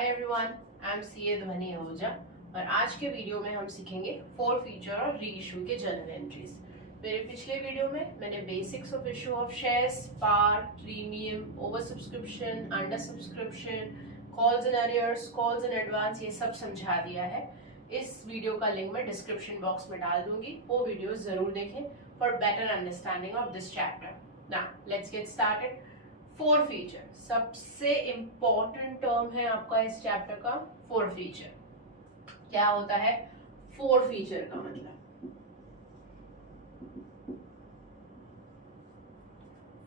Hi everyone, I am CA ध्वनि आहूजा और आज के वीडियो में हम सीखेंगे 4 फीचर और री इशू के जर्नल एंट्रीज। मेरे पिछले वीडियो में मैंने basics of issue of shares, par, premium, over subscription, under subscription, calls in arrears, calls in advance ये सब समझा दिया है। इस वीडियो का लिंक मैं डिस्क्रिप्शन बॉक्स में डाल दूंगी, वो वीडियो जरूर देखें for better understanding of this chapter. Now let's get started. 4 feature सबसे इंपॉर्टेंट टर्म है आपका इस चैप्टर का। 4 फीचर क्या होता है? 4 फीचर का मतलब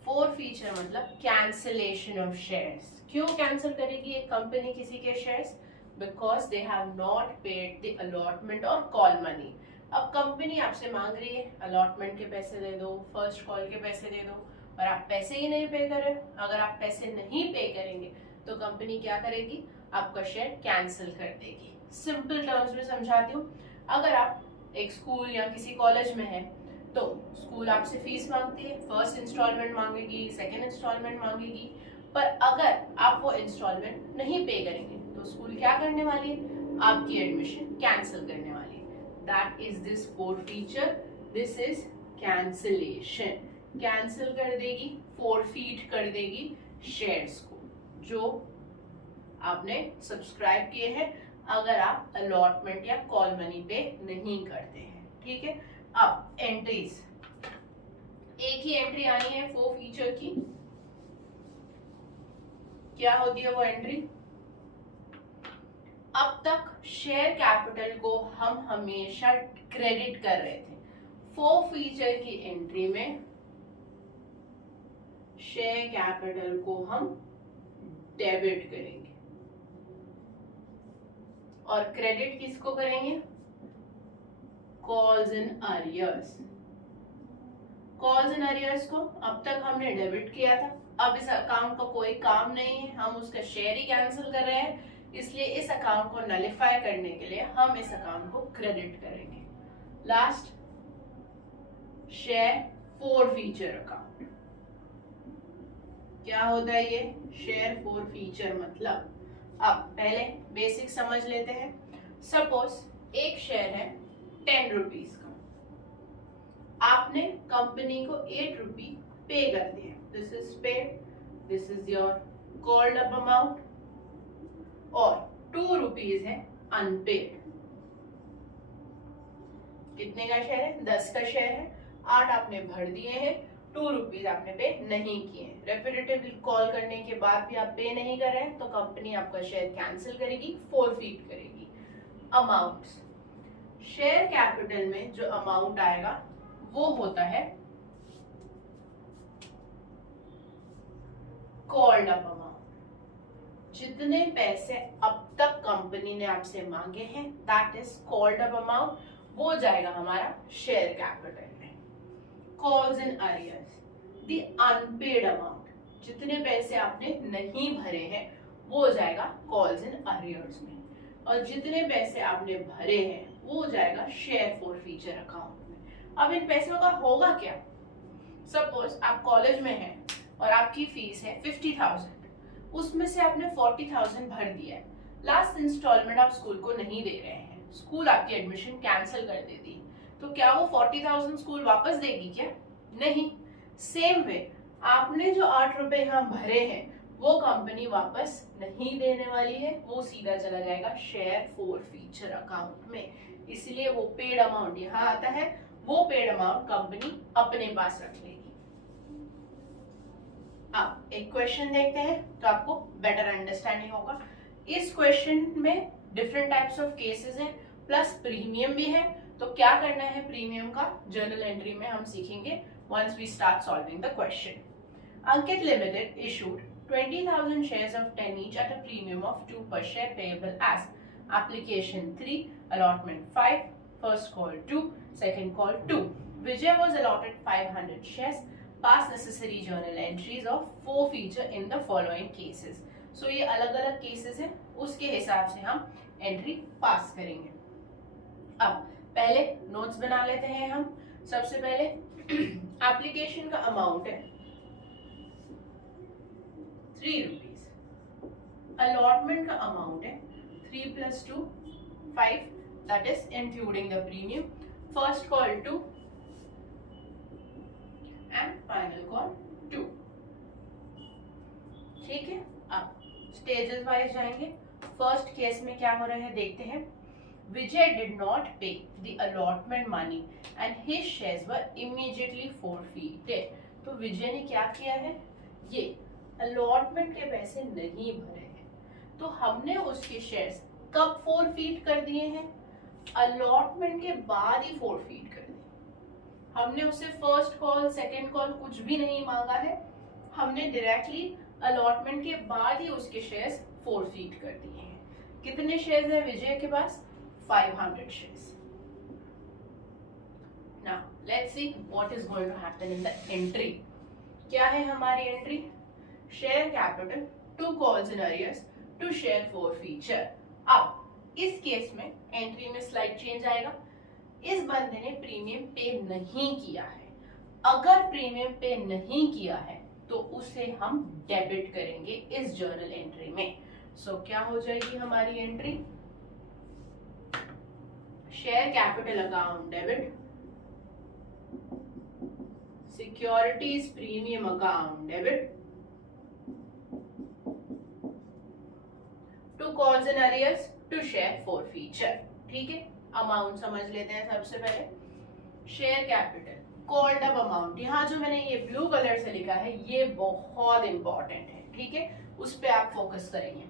4 फीचर मतलब कैंसिलेशन ऑफ शेयर्स। क्यों कैंसिल करेगी एक कंपनी किसी के shares? Because they have not paid the allotment और कॉल मनी। अब कंपनी आपसे मांग रही है अलॉटमेंट के पैसे दे दो, फर्स्ट कॉल के पैसे दे दो, और आप पैसे ही नहीं पे करें। अगर आप पैसे नहीं पे करेंगे तो कंपनी क्या करेगी? आपका शेयर कैंसिल कर देगी। सिंपल टर्म्स में समझाती हूँ। अगर आप एक स्कूल या किसी कॉलेज में है तो स्कूल आपसे फीस मांगती है, फर्स्ट इंस्टॉलमेंट मांगेगी, सेकेंड इंस्टॉलमेंट मांगेगी, पर अगर आप वो इंस्टॉलमेंट नहीं पे करेंगे तो स्कूल क्या करने वाली है? आपकी एडमिशन कैंसिल करने वाली है। That is this 4 feature. This is cancellation. Cancel कर देगी, फोरफीट कर देगी शेयर्स को जो आपने सब्सक्राइब किए हैं, अगर आप अलॉटमेंट या कॉल मनी पे नहीं करते हैं। ठीक है। अब एंट्रीज, एक ही एंट्री आई है 4 फीचर की। क्या होती है वो एंट्री? अब तक शेयर कैपिटल को हम हमेशा क्रेडिट कर रहे थे। 4 फीचर की एंट्री में शेयर कैपिटल को हम डेबिट करेंगे और क्रेडिट किसको करेंगे? Calls in arrears. Calls in arrears को अब तक हमने डेबिट किया था, अब इस अकाउंट का कोई काम नहीं है, हम उसका शेयर ही कैंसिल कर रहे हैं, इसलिए इस अकाउंट को नलिफाई करने के लिए हम इस अकाउंट को क्रेडिट करेंगे। Last share 4 feature account. क्या होता है ये शेयर 4 फीचर मतलब? अब पहले बेसिक समझ लेते हैं। सपोज एक शेयर है 10 रुपीज का, आपने कंपनी को 8 रुपी पे कर दिया। This is paid, this is your called up amount, और 2 रुपीज है अनपेड। कितने का शेयर है? 10 का शेयर है, 8 आपने भर दिए हैं, 2 रुपीज आपने पे नहीं किए। रेपिटेटिवली कॉल करने के बाद भी आप पे नहीं कर रहे हैं तो कंपनी आपका शेयर कैंसिल करेगी, फोरफीट करेगी। अमाउंट्स, शेयर कैपिटल में जो अमाउंट आएगा वो होता है कॉल्ड अप अमाउंट। जितने पैसे अब तक कंपनी ने आपसे मांगे हैं that is called up amount, वो जाएगा हमारा शेयर कैपिटल में। Calls in arrears, the unpaid amount, जितने पैसे आपने नहीं भरे हैं वो जाएगा कॉल्स इन अरियर्स में, और जितने पैसे आपने भरे हैं वो जाएगा शेयर 4 फीचर अकाउंट में। अब इन पैसों का होगा क्या? सपोज आप कॉलेज में हैं और आपकी फीस है 50,000, उसमें से आपने 40,000 भर दिया है, लास्ट इंस्टॉलमेंट आप स्कूल को नहीं दे रहे हैं, स्कूल आपकी एडमिशन कैंसिल कर देती, तो क्या वो 40,000 स्कूल वापस देगी क्या? नहीं। सेम वे आपने जो 8 रुपए यहाँ भरे हैं वो कंपनी वापस नहीं देने वाली है, वो सीधा चला जाएगा शेयर 4 फीचर अकाउंट में, इसलिए वो पेड अमाउंट यहाँ आता है, वो पेड अमाउंट कंपनी अपने पास रख लेगी। अब एक क्वेश्चन देखते हैं तो आपको बेटर अंडरस्टैंडिंग होगा। इस क्वेश्चन में डिफरेंट टाइप्स ऑफ केसेस हैं, प्लस प्रीमियम भी है, तो क्या करना है प्रीमियम का जर्नल एंट्री में हम सीखेंगे once we start solving the question. Ankit Limited issued 20,000 shares of 10 each at a premium of 2 per share payable as application 3, allotment 5, first call 2, second call 2. Vijay was allotted 500 shares. Pass necessary journal entries of 4 feature in the following cases. So ये अलग अलग cases हैं, उसके हिसाब से हम entry पास करेंगे। अब पहले नोट्स बना लेते हैं हम। सबसे पहले एप्लीकेशन का अमाउंट है 3 रुपीज, अलॉटमेंट का अमाउंट है 3 + 2 5, that is including the premium, first call 2 and final call 2। ठीक है, अब स्टेजेस वाइज जाएंगे। फर्स्ट केस में क्या हो रहा है देखते हैं। Vijay did not pay the allotment money and his shares were immediately forfeited. तो विजय ने क्या किया है, ये अलॉटमेंट के पैसे नहीं भरे हैं, तो हमने उसके शेयर्स कब फोरफीट कर दिए हैं, अलॉटमेंट के बाद ही फोरफीट कर दिए। हमने उसे फर्स्ट कॉल सेकंड कॉल कुछ भी नहीं मांगा है, हमने डायरेक्टली अलॉटमेंट के बाद ही उसके शेयर्स फोरफीट कर दिए हैं। कितने शेयर्स हैं विजय के पास, 500 shares. Now let's see what is going to happen in the entry. क्या है हमारी entry, share capital, 2 calls in arrears, 2 share forfeiture। अब इस केस में एंट्री में स्लाइड चेंज आएगा। इस बंदे ने प्रीमियम पे नहीं किया है, अगर प्रीमियम पे नहीं किया है तो उसे हम डेबिट करेंगे इस जर्नल एंट्री में। सो क्या हो जाएगी हमारी entry, share capital account debit, securities premium account debit, 2 calls in arrears, 2 share forfeiture। ठीक है, अमाउंट समझ लेते हैं। सबसे पहले share capital called up amount, यहाँ जो मैंने ये ब्लू कलर से लिखा है ये बहुत इंपॉर्टेंट है, ठीक है, उस पे आप फोकस करेंगे।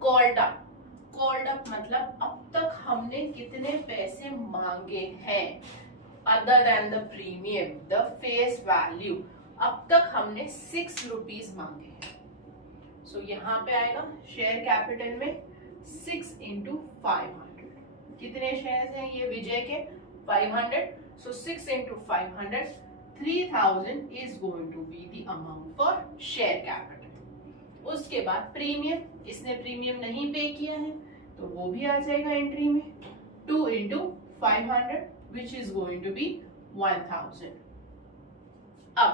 कॉल्ड अप मतलब अब तक हमने कितने पैसे मांगे हैं, other than the premium, the face value, अब तक हमने 6 रुपीज मांगे हैं। सो यहाँ पे आएगा शेयर कैपिटल में 6 × 500, कितने शेयर्स हैं ये विजय के, 500। So 6 × 500, 3000 is going to be the amount for share capital। उसके बाद प्रीमियम, इसने प्रीमियम नहीं पे किया है तो वो भी आ जाएगा एंट्री में, 2 × 500 which is going to be 1000। अब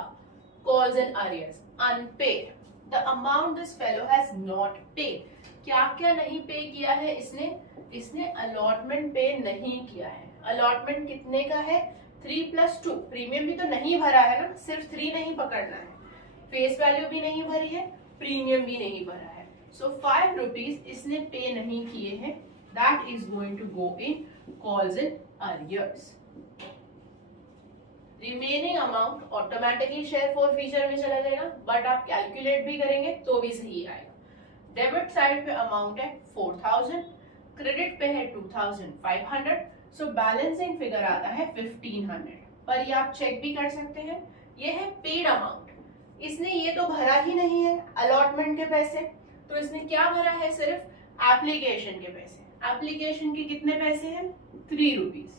calls and arrears, unpaid, the amount this fellow has not paid। क्या क्या नहीं पे किया है इसने अलॉटमेंट पे नहीं किया है। अलॉटमेंट कितने का है, 3 + 2, प्रीमियम भी तो नहीं भरा है ना, सिर्फ 3 नहीं पकड़ना है, फेस वैल्यू भी नहीं भरी है, प्रीमियम भी नहीं भरा है। सो 5 रुपीज इसने पे नहीं किए हैं, that is going to go in calls in arrears. Remaining amount automatically share forfeiture में चला जाएगा, बट आप कैलकुलेट भी करेंगे तो भी सही आएगा। डेबिट साइड पे अमाउंट है 4000, क्रेडिट पे है 2500, सो बैलेंसिंग फिगर आता है 1500। पर ये आप चेक भी कर सकते हैं, ये है पेड अमाउंट, इसने ये तो भरा ही नहीं है अलॉटमेंट के पैसे, तो इसने क्या भरा है, सिर्फ एप्लीकेशन के पैसे। एप्लीकेशन के कितने पैसे हैं, 3 रुपीज,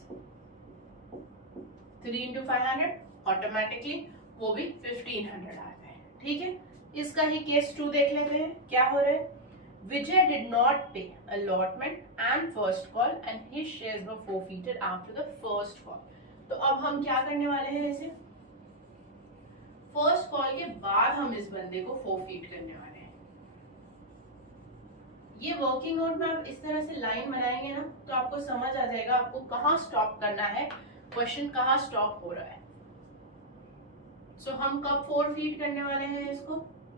3 × 500 ऑटोमेटिकली वो भी 1500 आता है। ठीक है, इसका ही केस 2 देख लेते हैं क्या हो रहा है। Vijay did not pay allotment and first call and his shares were forfeited after the first call। तो अब हम क्या करने वाले हैं, इसे फर्स्ट कॉल के बाद हम इस बंदे को फोरफीट करने वाले हैं। ये वर्किंग नोट में आप इस तरह से लाइन बनाएंगे ना तो आपको समझ आ जाएगा आपको कहाँ स्टॉप करना है, क्वेश्चन कहाँ स्टॉप हो रहा है। सो हम कब फोरफीट करने वाले हैं इसको,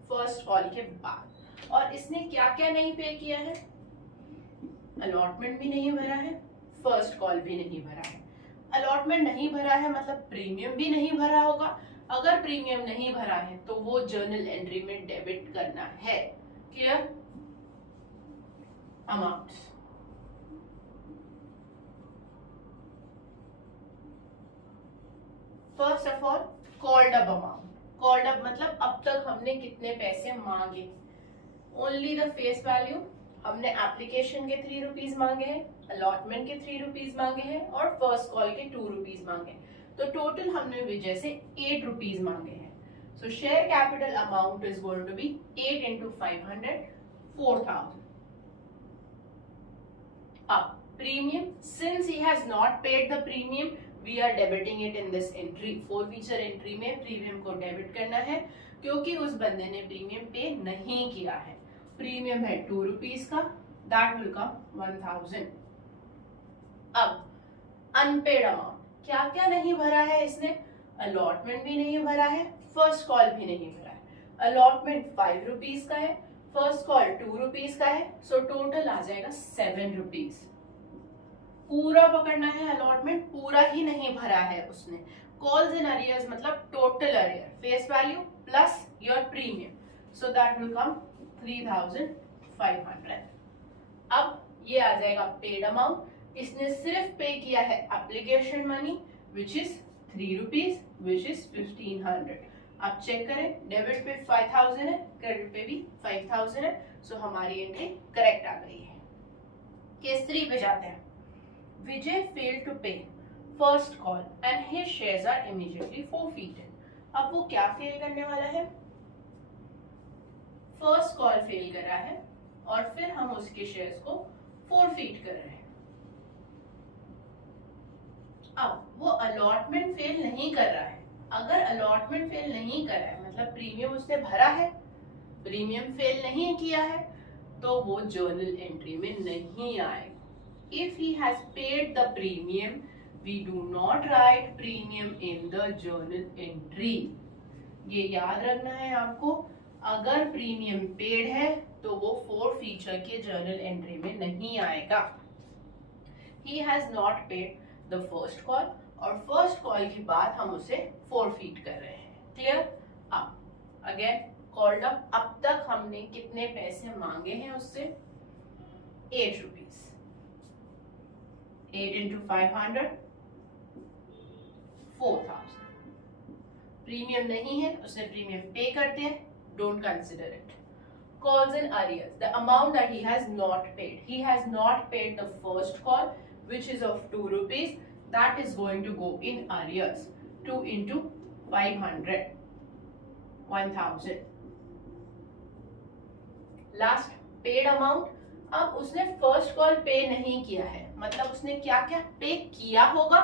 फर्स्ट कॉल के बाद। और इसने क्या क्या नहीं पे किया है, अलॉटमेंट भी नहीं भरा है, फर्स्ट कॉल भी नहीं भरा है। अलॉटमेंट नहीं भरा है मतलब प्रीमियम भी नहीं भरा होगा, अगर प्रीमियम नहीं भरा है तो वो जर्नल एंट्री में डेबिट करना है। Clear, amounts first of all called up amount, called up मतलब अब तक हमने कितने पैसे मांगे, ओनली द फेस वैल्यू, हमने एप्लीकेशन के 3 रुपीज मांगे हैं, अलॉटमेंट के 3 रुपीज मांगे हैं और फर्स्ट कॉल के 2 रुपीज मांगे, तो टोटल हमने विजय से 8 रुपीज मांगे हैं। So share capital amount is going to be 8 × 500, 4000। अब premium, since he has not paid the premium we are debiting it in this entry. Forfeiture entry में प्रीमियम को डेबिट करना है क्योंकि उस बंदे ने प्रीमियम पे नहीं किया है। प्रीमियम है 2 रुपीज का, दैट विल कम 1000। अब अनपेड अमाउंट, क्या क्या नहीं भरा है इसने? अलॉटमेंट भी नहीं भरा है, फर्स्ट कॉल भी नहीं भरा है। अलॉटमेंट 5 रुपीज का है, फर्स्ट कॉल 2 रुपीज का है, सो टोटल आ जाएगा 7 रुपीज। पूरा पकड़ना है, अलॉटमेंट पूरा ही नहीं भरा है उसने। कॉल्स इन अरियर्स मतलब total arrear, face value plus your premium, so that will come 3500। अब ये आ जाएगा पेड अमाउंट। इसने सिर्फ पे किया है application money which is 3 rupees which is 1500। आप चेक करें, डेबिट पे 5000 है, क्रेडिट पे भी 5000 है, सो हमारी एंट्री करेक्ट आ गई है। केस 3 पे जाते हैं। Vijay failed to pay first call and his shares are immediately forfeited। अब वो क्या फेल करने वाला है? फर्स्ट कॉल फेल कर रहा है और फिर हम उसके शेयर्स को फोरफीट कर रहे हैं। अब वो अलॉटमेंट फेल नहीं कर रहा है। अगर अलॉटमेंट फेल नहीं कर रहा है मतलब प्रीमियम उसने भरा है, प्रीमियम फेल नहीं किया है, तो वो जर्नल एंट्री में नहीं आएगा। If he has paid the premium, we do not write premium in the journal entry। ये याद रखना है आपको, अगर प्रीमियम पेड है तो वो 4 फीचर के जर्नल एंट्री में नहीं आएगा। He has not paid the first call, और फर्स्ट कॉल के बाद हम उसे forfeit कर रहे हैं। क्लियर? अब अगेन कॉल्ड अप, अब तक हमने कितने पैसे मांगे हैं उससे? 8 रुपीज। 8 into 500 4000। प्रीमियम नहीं है, उसने प्रीमियम पे करते हैं, don't consider it. Calls in arrears, the amount that he has not paid. He has not paid the first call which is of 2 rupees, that is going to go in arrears। 2 into 500 1000। Last paid amount, अब उसने first call पे नहीं किया है, मतलब उसने क्या क्या पे किया होगा?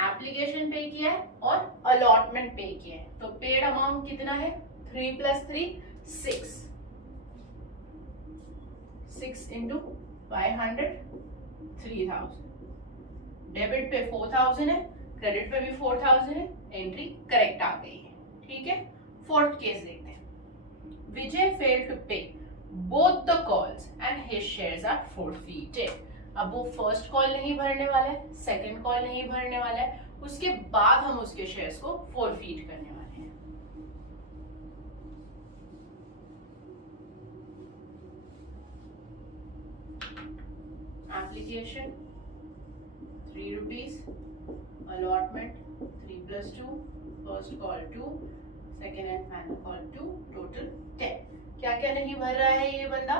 एप्लीकेशन पे किया है और अलॉटमेंट पे किया है। तो पेड अमाउंट कितना है? 3 + 3 6। 6 into 500 3000। डेबिट पे 4000 है, क्रेडिट पे भी 4000 है, एंट्री करेक्ट आ गई है। ठीक है, फोर्थ केस देखते हैं। विजय फेल्ड टू पे both the calls and his shares are forfeited। अब वो फर्स्ट कॉल नहीं भरने वाला है, सेकंड कॉल नहीं भरने वाला है, उसके बाद हम उसके शेयर्स को forfeit करने वाले हैं। Application 3 rupees, allotment 3 + 2, first call 2, second and final call 2, total 10। क्या क्या नहीं भर रहा है ये बंदा?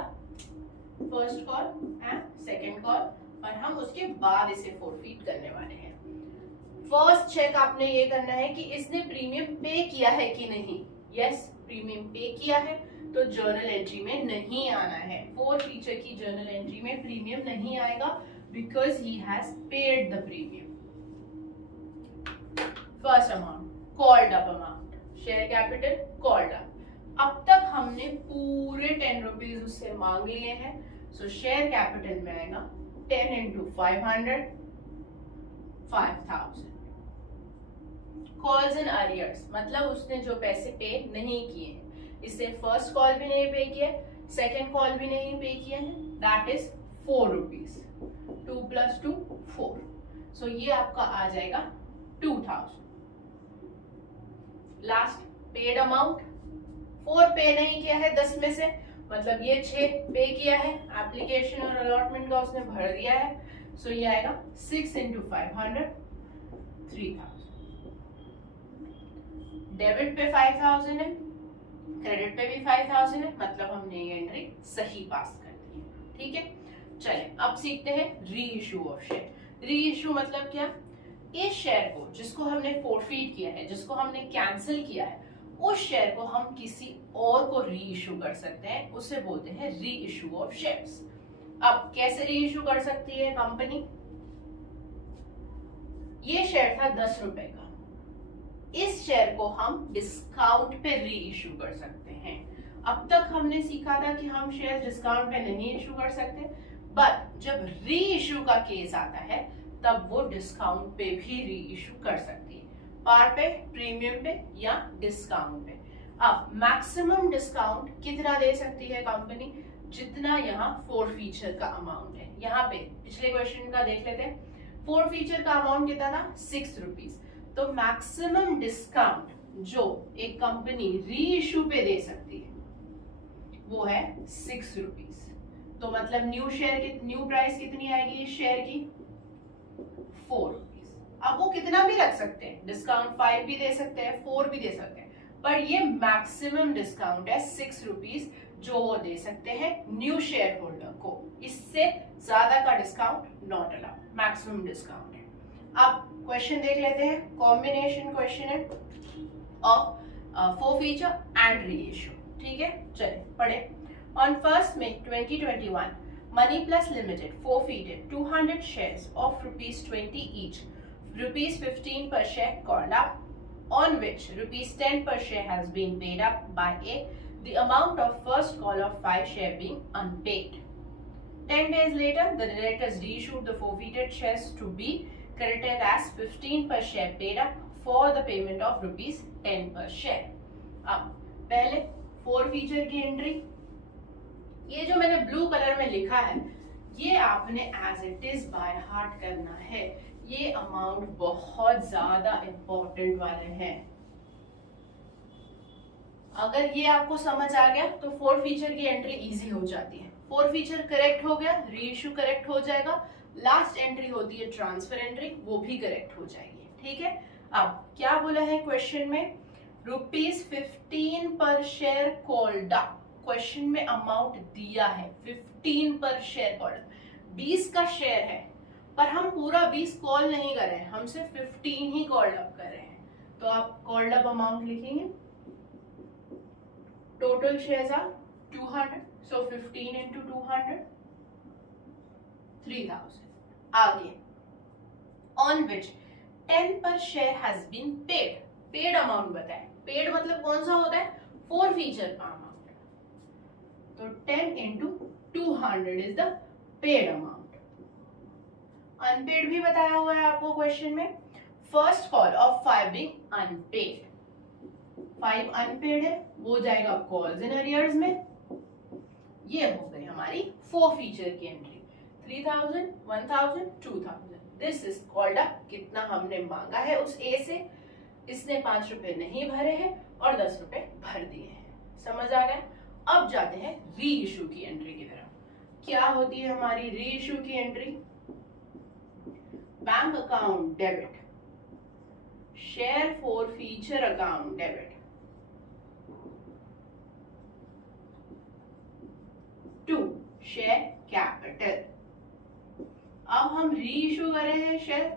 First call and second call, और हम उसके बाद इसे फोरफीट करने वाले हैं। फर्स्ट चेक आपने ये करना है कि इसने प्रीमियम पे किया है कि नहीं। यस, प्रीमियम पे किया है तो जर्नल एंट्री में नहीं आना है। 4 फीचर की जर्नल एंट्री में प्रीमियम नहीं आएगा because he has paid the premium. First amount called up amount, share capital called up. अब तक हमने पूरे 10 रुपीज उससे मांग लिए हैं, सो शेयर कैपिटल में आएगा 10 into 500 5000। कॉल्स इन अरियर्स मतलब उसने जो पैसे पे नहीं किए हैं, इससे फर्स्ट कॉल भी नहीं पे किया, सेकेंड कॉल भी नहीं पे किए हैं, दैट इज 4 रुपीज। 2 + 2 4, सो ये आपका आ जाएगा 2000। लास्ट पेड अमाउंट 4 पे नहीं किया है 10 में से, मतलब ये 6 पे किया है, एप्लीकेशन और अलॉटमेंट का उसने भर दिया है, सो ये आएगा 6 into 500 3000। डेबिट पे 5000 है, क्रेडिट पे भी 5000 है, मतलब हमने ये एंट्री सही पास कर दी है। ठीक है, चले अब सीखते हैं री इशू ऑफ शेयर। री इशू मतलब क्या? इस शेयर को जिसको हमने फोरफीट किया है, जिसको हमने कैंसिल किया है, उस शेयर को हम किसी और को री इशू कर सकते हैं, उसे बोलते हैं री इशू ऑफ शेयर्स। अब कैसे री इशू कर सकती है कंपनी? ये शेयर था 10 रुपए का, इस शेयर को हम डिस्काउंट पे री इशू कर सकते हैं। अब तक हमने सीखा था कि हम शेयर डिस्काउंट पे नहीं इशू कर सकते, बट जब री इशू का केस आता है तब वो डिस्काउंट पे भी री इशू कर सकती है, पार पे, प्रीमियम पे या डिस्काउंट पे। अब मैक्सिमम डिस्काउंट कितना दे सकती है कंपनी, जितना यहाँ फोर फीचर का अमाउंट है। यहाँ पे पिछले क्वेश्चन का देख लेते हैं, फोर फीचर का अमाउंट कितना था, 6 रुपीज। तो मैक्सिमम डिस्काउंट जो एक कंपनी री इशू पे दे सकती है वो है 6 रुपीज। तो मतलब न्यू प्राइस कितनी आएगी इस शेयर की, 4 रुपीज। अब वो कितना भी रख सकते हैं, डिस्काउंट 5 भी दे सकते हैं, 4 भी दे सकते हैं, पर ये मैक्सिमम डिस्काउंट है 6 रुपीज जो वो दे सकते हैं न्यू शेयर होल्डर को। इससे ज्यादा का discount not allowed, maximum discount है। अब क्वेश्चन देख लेते हैं, कॉम्बिनेशन क्वेश्चन है of four feature and re issue. ठीक है, चलिए पढ़े। On 1 May 2021 Money Plus Limited forfeited 200 shares of ₹20 each, ₹15 per share called up, on which ₹10 per share has been paid up by A, the amount of first call of 5 share being unpaid. 10 days later, the directors reissued the forfeited shares to be credited as 15 per share paid up for the payment of ₹10 per share. अब पहले four feature की entry, ये जो मैंने blue colour में लिखा है ये आपने as it is by heart करना है। ये अमाउंट बहुत ज्यादा इंपॉर्टेंट वाले हैं। अगर ये आपको समझ आ गया तो फोर फीचर की एंट्री इजी हो जाती है। फोर फीचर करेक्ट हो गया, री इशू करेक्ट हो जाएगा, लास्ट एंट्री होती है ट्रांसफर एंट्री, वो भी करेक्ट हो जाएगी। ठीक है, अब क्या बोला है क्वेश्चन में, ₹15 पर शेयर कॉल्ड अप। क्वेश्चन में अमाउंट दिया है 15 पर शेयर कॉल्ड, 20 का शेयर है पर हम पूरा 20 कॉल नहीं कर रहे हैं, हम सिर्फ 15 ही कॉल्ड अप कर रहे हैं। तो आप कॉल्ड अप अमाउंट लिखेंगे, total shares are 200, so 15 into 200 3000। आगे, ऑन विच 10 पर share has been paid. Paid amount बताए, पेड मतलब कौन सा होता है, फोर फीचर का अमाउंट। तो 10 into 200 is the paid amount. Unpaid भी बताया हुआ है आपको क्वेश्चन में, first call of 5 being unpaid, 5 unpaid है, वो जाएगा कॉल्स इन अरियर्स में। ये हो गई हमारी फोर फीचर की entry, 3000, 1000, 2000। This is called up. कितना हमने मांगा है उस ए से, इसने 5 रुपए नहीं भरे हैं और 10 रुपए भर दिए हैं। समझ आ गया। अब जाते हैं री इशू की एंट्री की तरफ। क्या होती है हमारी री इशू की entry, bank account debit, share forfeiture account debit, to share capital. अब हम री इशू कर रहे हैं शेयर,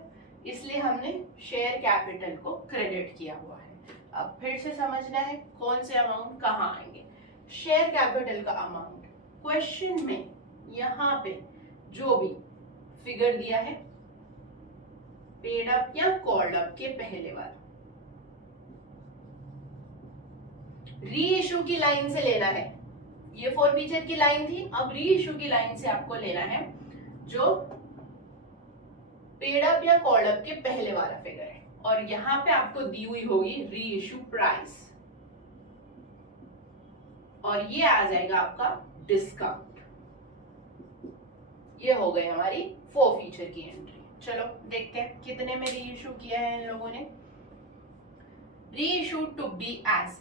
इसलिए हमने शेयर कैपिटल को क्रेडिट किया हुआ है। अब फिर से समझना है कौन से अमाउंट कहाँ आएंगे। शेयर कैपिटल का अमाउंट क्वेश्चन में यहाँ पे जो भी फिगर दिया है, पेड अप या कॉल्ड अप के पहले वाला, री इशू की लाइन से लेना है। ये फोर फीचर की लाइन थी, अब री इशू की लाइन से आपको लेना है जो पेड अप या कॉल्ड अप के पहले वाला फिगर है, और यहाँ पे आपको दी हुई होगी री इशू प्राइस, और ये आ जाएगा आपका डिस्काउंट। ये हो गई हमारी फोर फीचर की एंट्री। चलो देखते हैं कितने में री इशू किया है इन लोगों ने। री इशू टू बी एज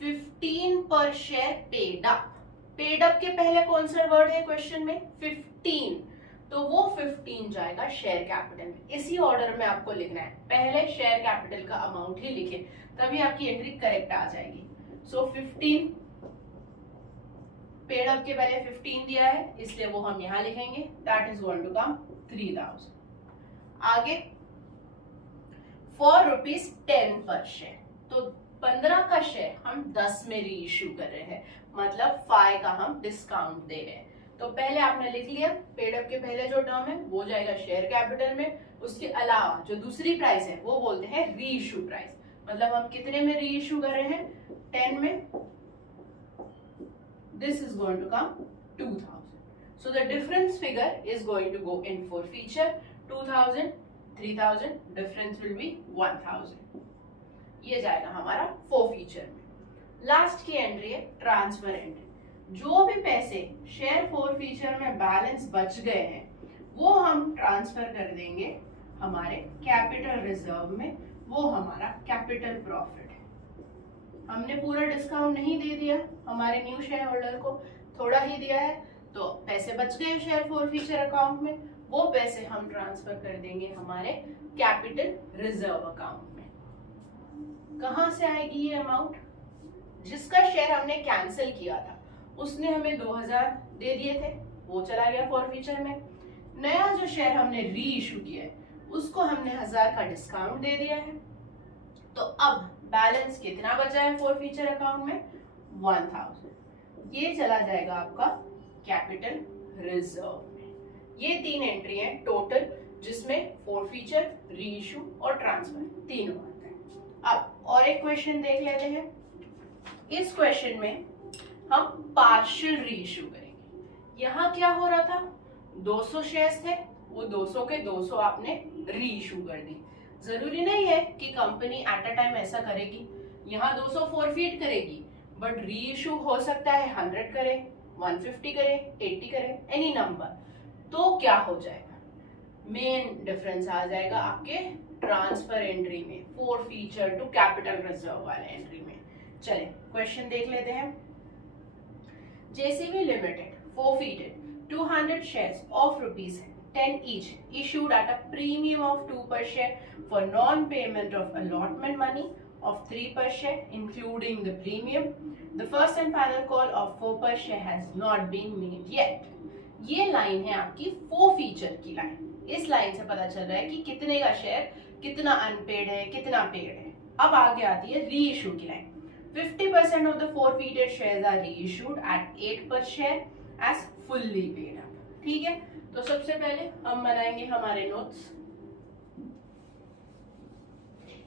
15 पर share paid up. Paid up के पहले कौन सा वर्ड है क्वेश्चन में, 15, तो वो 15 जाएगा शेयर कैपिटल में। इसी ऑर्डर में आपको लिखना है, पहले शेयर कैपिटल का अमाउंट ही लिखे, तभी आपकी एंट्री करेक्ट आ जाएगी। सो 15, पेड अप के पहले 15 दिया है इसलिए वो हम यहां लिखेंगे, that is going to come 3000। आगे फॉर ₹10 पर शेयर, तो 15 का शेयर हम 10 में री इश्यू कर रहे हैं, मतलब 5 का हम डिस्काउंट दे रहे हैं। तो पहले आपने लिख लिया, पेड अप के पहले जो टर्म है वो जाएगा शेयर कैपिटल में, उसके अलावा जो दूसरी प्राइस है वो बोलते हैं री इश्यू प्राइस। मतलब हम कितने में री इश्यू कर रहे हैं, 10 में, this is going to come 2000. So the difference figure is going to go in forfeiture 2000, 3000, difference will be 1000. ये जाएगा हमारा forfeiture में. लास्ट की एंट्री है ट्रांसफर एंट्री. जो भी पैसे शेयर forfeiture में बैलेंस बच गए हैं वो हम ट्रांसफर कर देंगे हमारे कैपिटल रिजर्व में. वो हमारा कैपिटल प्रॉफिट है. हमने पूरा डिस्काउंट नहीं दे दिया हमारे न्यू शेयर होल्डर को, थोड़ा ही दिया है, तो पैसे बच गए शेयर forfeiture अकाउंट में. वो पैसे हम ट्रांसफर कर देंगे हमारे कैपिटल रिजर्व अकाउंट में. कहां से आएगी ये अमाउंट? जिसका शेयर हमने कैंसिल किया था उसने हमें 2000 दे दिए थे, वो चला गया forfeiture में. नया जो शेयर हमने री इशू किया है उसको हमने 1000 का डिस्काउंट दे दिया है. तो अब बैलेंस कितना बचा है forfeiture अकाउंट में? 1000. ये चला जाएगा आपका कैपिटल रिजर्व में. ये 3 एंट्री है टोटल, जिसमें forfeiture, री इशू और ट्रांसफर तीनों आते हैं. अब और एक क्वेश्चन देख लेते हैं. इस क्वेश्चन में हम पार्शियल री इशू करेंगे. यहाँ क्या हो रहा था, 200 शेयर्स थे, वो 200 के 200 आपने री इशू कर दी. जरूरी नहीं है कि कंपनी एट अ टाइम ऐसा करेगी. यहाँ 200 फॉरफीट करेगी, बट री इशू हो सकता है 100 करे, 150 करे, 80 करे, एनी नंबर. तो क्या हो जाएगा, मेन डिफरेंस आ जाएगा आपके ट्रांसफर एंट्री में, forfeiture टू कैपिटल रिजर्व वाले एंट्री में. चले क्वेश्चन देख लेते हैं. JCB Limited forfeited 200 shares of ₹10 each issued at a premium of 2 per share for non-payment of allotment money of 3 per share including the premium. The first and final call of 4 per share has not been made yet. ये line है आपकी forfeiture की line. इस line से पता चल रहा है कि कितने का शेयर कितना अनपेड है, कितना पेड है. अब आगे आती है री इशू की line. 50% of the forfeited shares are reissued at 8 per share as fully paid up. ठीक है, तो सबसे पहले हम बनाएंगे हमारे नोट्स.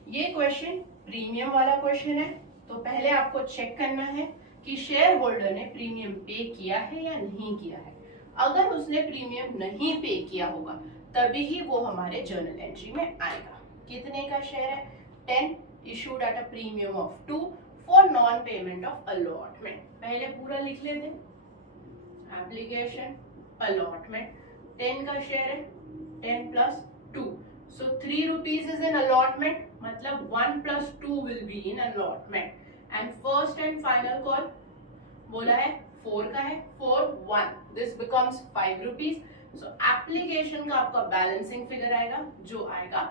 ये क्वेश्चन प्रीमियम वाला क्वेश्चन है, तो पहले आपको चेक करना है कि शेयर होल्डर ने प्रीमियम पे किया है या नहीं किया है. अगर उसने प्रीमियम नहीं पे किया होगा तभी ही वो हमारे जर्नल एंट्री में आएगा. कितने का शेयर है? 10 issued at a premium of 2 for non-payment of allotment. पहले पूरा लिख लेते. एप्लीकेशन allotment 10 का शेयर है, 10 plus 2, so 3 rupees is in allotment, मतलब 1 plus 2 will be in allotment. And first and final call बोला है 4 का है, 4 1, this becomes 5 rupees. So application का आपका बैलेंसिंग फिगर आएगा जो आएगा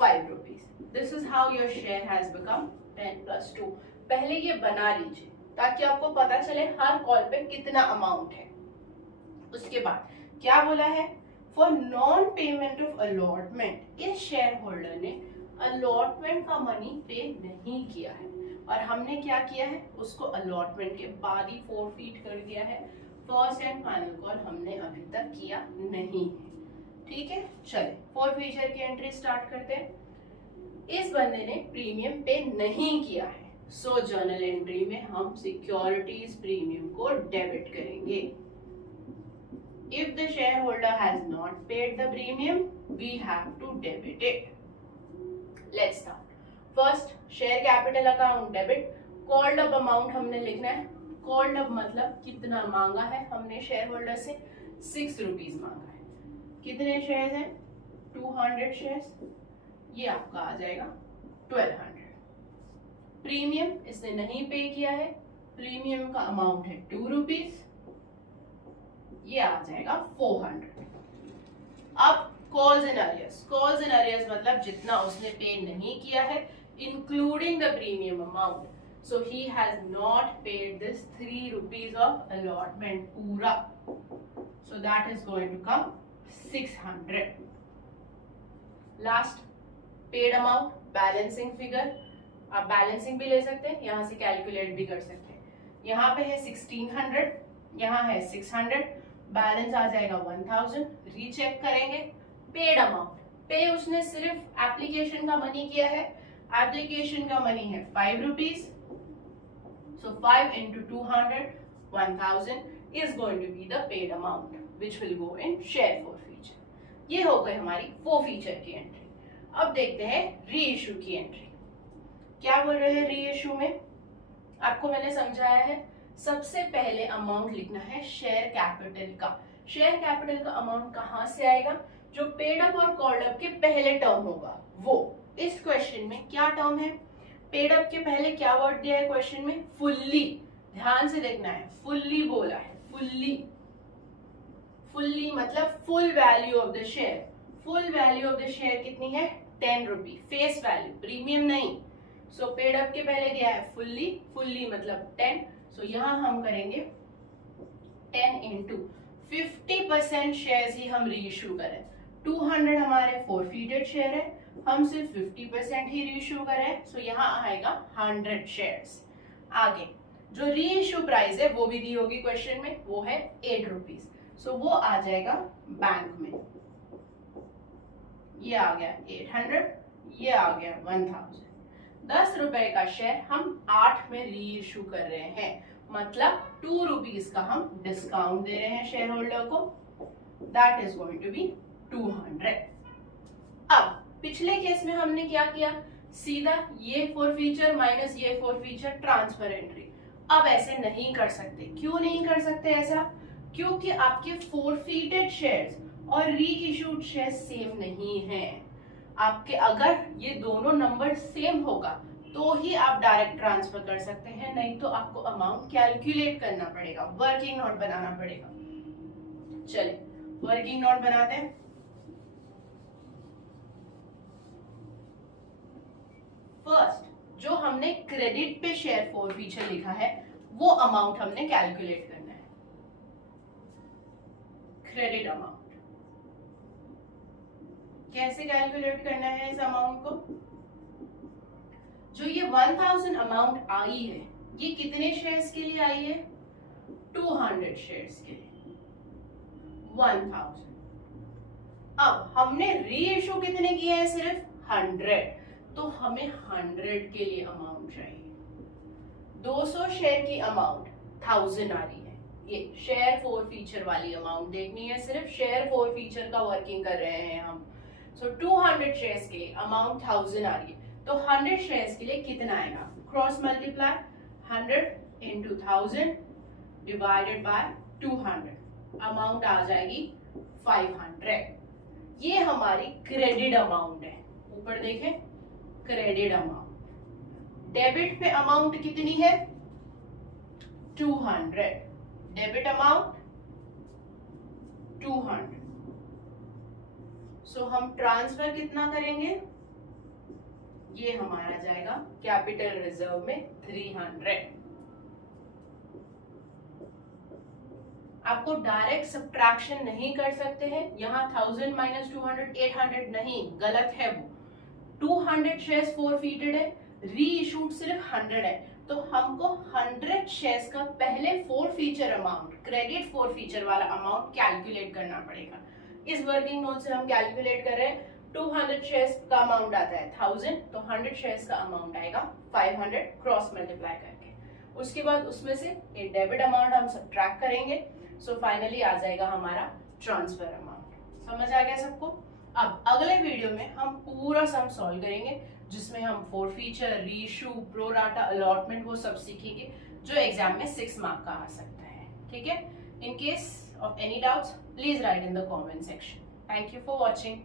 5 rupees. This is how your share has become 10 plus 2. पहले ये बना लीजिए ताकि आपको पता चले हर कॉल पे कितना अमाउंट है. उसके बाद क्या बोला है, फॉर नॉन पेमेंट ऑफ अलॉटमेट, इस शेयर होल्डर ने अलॉटमेंट का मनी पे नहीं किया है और हमने क्या किया है, उसको अलॉटमेंट के बाद ही फॉरफीट कर दिया है. फर्स्ट एंड फाइनल कॉल हमने अभी तक किया नहीं है. ठीक है, चले फॉरफीचर की एंट्री स्टार्ट करते हैं. इस बंदे ने प्रीमियम पे नहीं किया है, सो जर्नल एंट्री में हम सिक्योरिटीज प्रीमियम को डेबिट करेंगे. If the shareholder has not paid the premium, we have to debit it. Let's start. First, share capital account debit. Called up amount हमने लिखना है. Called up मतलब कितना मांगा है हमने शेयर होल्डर से, 6 rupees मांगा है. कितने शेयर्स हैं? 200 शेयर्स. ये आपका आ जाएगा 1200. प्रीमियम इसने नहीं पे किया है, प्रीमियम का अमाउंट है 2 rupees, ये आ जाएगा 400. अब calls in arrears. Calls in arrears मतलब जितना उसने पे नहीं किया है including the premium amount. So he has not paid this 3 rupees of allotment पूरा, so that is going to come 600. Last paid amount, balancing figure. आप balancing भी ले सकते हैं, यहाँ से कैलकुलेट भी कर सकते हैं. यहाँ पे है 1600, यहाँ है 600, बैलेंस आ जाएगा 1000. रीचेक करेंगे. पेड अमाउंट, पे उसने सिर्फ एप्लीकेशन का मनी किया है. एप्लीकेशन का मनी है 5 rupees, so 5 into 200 1000 is going to be the paid amount which will go in share forfeiture. ये हो गई हमारी forfeiture की एंट्री. अब देखते हैं रीइश्यू की एंट्री. क्या बोल रहे हैं रीइश्यू में? आपको मैंने समझाया है, सबसे पहले अमाउंट लिखना है शेयर कैपिटल का. शेयर कैपिटल का अमाउंट कहां से आएगा? जो पेड अप और कॉल्ड अप के पहले टर्म होगा वो. इस क्वेश्चन में क्या टर्म है? पेड अप के पहले क्या वर्ड दिया है क्वेश्चन में? फुल्ली. ध्यान से देखना है, फुल्ली बोला है. फुल्ली, फुल्ली मतलब full value of the share. Full value of the share कितनी है? 10 रुपी. फेस वैल्यू, प्रीमियम नहीं. सो पेड अप के पहले दिया है फुल्ली. फुल्ली मतलब 10. सो यहां हम करेंगे 10 इंटू 50% शेयर ही हम रीइश्यू करें. 200 हमारे फोरफीटेड शेयर है, हम सिर्फ 50% ही रीइश्यू करें. सो यहाँ आएगा 100 शेयर्स. आगे जो रीइश्यू प्राइस है वो भी दी होगी क्वेश्चन में, वो है 8 रुपीज. सो वो आ जाएगा बैंक में. ये आ गया 800, ये आ गया 1000. 10 रुपए का शेयर हम 8 में रीइश्यू कर रहे हैं, मतलब 2 रुपीज का हम डिस्काउंट दे रहे हैं शेयर होल्डर को. That is going to be 200. अब पिछले केस में हमने क्या किया? सीधा ये फॉरफीचर माइनस ये फॉरफीचर ट्रांसफर एंट्री. अब ऐसे नहीं कर सकते. क्यों नहीं कर सकते ऐसा? क्योंकि आपके फॉरफीटेड शेयर्स और रीइश्यूड शेयर्स सेम नहीं हैं. आपके अगर ये दोनों नंबर सेम होगा तो ही आप डायरेक्ट ट्रांसफर कर सकते हैं, नहीं तो आपको अमाउंट कैलकुलेट करना पड़ेगा, वर्किंग नोट बनाना पड़ेगा. चलिए वर्किंग नोट बनाते हैं. फर्स्ट जो हमने क्रेडिट पे शेयर फॉरफीचर लिखा है वो अमाउंट हमने कैलकुलेट करना है. क्रेडिट अमाउंट कैसे कैलकुलेट करना है? इस अमाउंट को, जो ये 1000 अमाउंट आई है, ये कितने शेयर्स के लिए आई है? 200 शेयर्स के लिए 1000. अब हमने रीइश्यू कितने किए हैं? सिर्फ 100. तो हमें 100 के लिए अमाउंट चाहिए. 200 शेयर की अमाउंट 1000 आ रही है. ये शेयर फॉरफीचर वाली अमाउंट देखनी है, सिर्फ शेयर फॉरफीचर का वर्किंग कर रहे हैं हम. सो 200 शेयर्स के लिए अमाउंट 1000 आ रही है. तो 100 शेयर्स के लिए कितना आएगा? Cross multiply 100 into 1000 divided by 200. Amount आ जाएगी 500. ये हमारी क्रेडिट अमाउंट है. ऊपर देखें, क्रेडिट अमाउंट. डेबिट पे अमाउंट कितनी है? 200. Debit amount 200. सो हम ट्रांसफर कितना करेंगे? ये हमारा जाएगा कैपिटल रिजर्व में 300. आपको डायरेक्ट सब्ट्रैक्शन नहीं कर सकते हैं. यहाँ 1000 माइनस 200 800 नहीं, गलत है वो. 200 शेयर्स फॉरफीटेड है, रीइश्यूड सिर्फ 100 है. तो हमको 100 शेयर्स का पहले फॉरफीचर अमाउंट, क्रेडिट फॉरफीचर वाला अमाउंट कैलकुलेट करना पड़ेगा. इस वर्किंग नोट से हम कैलकुलेट कर रहे हैं. 200 शेयर्स का अमाउंट आता है 1000, तो 100 शेयर्स का अमाउंट आएगा 500 क्रॉस मल्टीप्लाई करके. उसके बाद उसमें से ये डेबिट अमाउंट हम सब्ट्रैक्ट करेंगे. सो फाइनली आ जाएगा हमारा ट्रांसफर अमाउंट. समझ आ गया सबको? अब अगले वीडियो में हम पूरा सम सॉल्व करेंगे, जिसमें हम forfeiture, reissue, pro rata, allotment वो सब सीखेंगे, जो एग्जाम में 6 मार्क का आ सकता है. ठीक है? In case of any doubts, please write in the comment section. Thank you for watching.